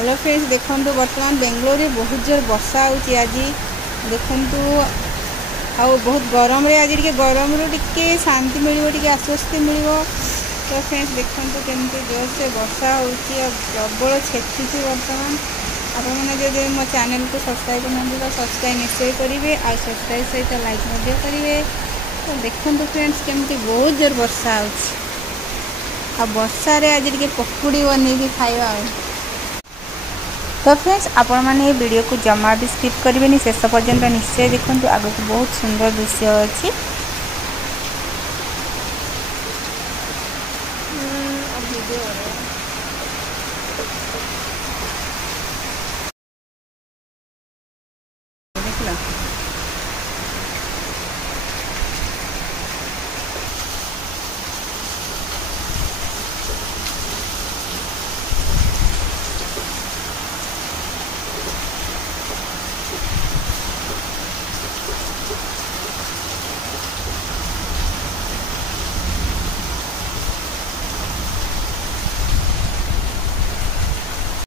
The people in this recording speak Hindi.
हेलो फ्रेंड्स देखो बर्तमान बेंगलोर में बहुत जोर वर्षा होची आज देखु आउ बहुत गरम रे आज गरम रू टे शांति मिल टे आश्वस्ति मिल। तो फ्रेंड्स देखो केमती जोर से वर्षा होची प्रबल छेचुची बर्तमान आपने जब मो चैनल को सब्सक्राइब करना तो सब्सक्राइब निश्चय करेंगे आ सब्सक्राइब सहित लाइक करेंगे। तो देखो फ्रेंड्स केमती बहुत जोर वर्षा होची आ वर्षा रे आज टे पकुड़ी बन खाइबा। तो फ्रेंड्स आपण मैंने वीडियो को जमा भी स्किप करेंगे शेष पर्यंत निश्चय देखो आगे बहुत सुंदर दृश्य अच्छी।